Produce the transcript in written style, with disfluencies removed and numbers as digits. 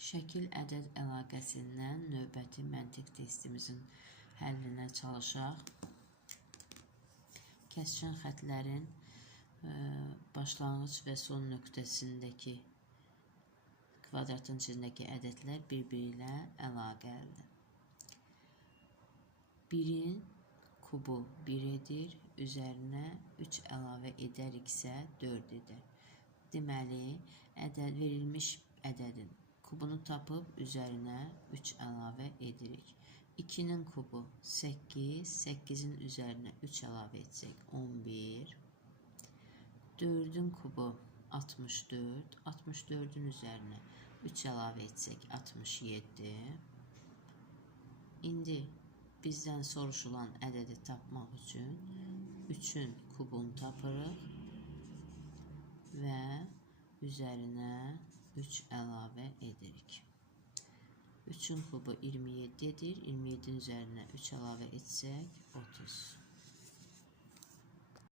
Şəkil ədəd əlaqəsindən növbəti məntiq testimizin həllinə çalışaq. Kəskin xətlərin başlanğıc və son nöqtəsindəki kvadratın içindəki ədədlər bir-biri ilə əlaqəlidir. 1-in kubu 1 edir, üzərinə 3 əlavə edəriksə 4 edir. Deməli, verilmiş ədədin kubunu tapıb üzərinə 3 əlavə edirik. 2-nin kubu 8, 8-in üzərinə 3 əlavə etsək 11. 4-ün kubu 64, 64-ün üzərinə 3 əlavə etsək 67. İndi bizdən soruşulan ədədi tapmaq üçün 3-ün kubunu tapırıq və üzərinə 3 əlavə edirik. 3-ün kubu 27 edir, 27-nin üzərinə 3 əlavə etsək 30.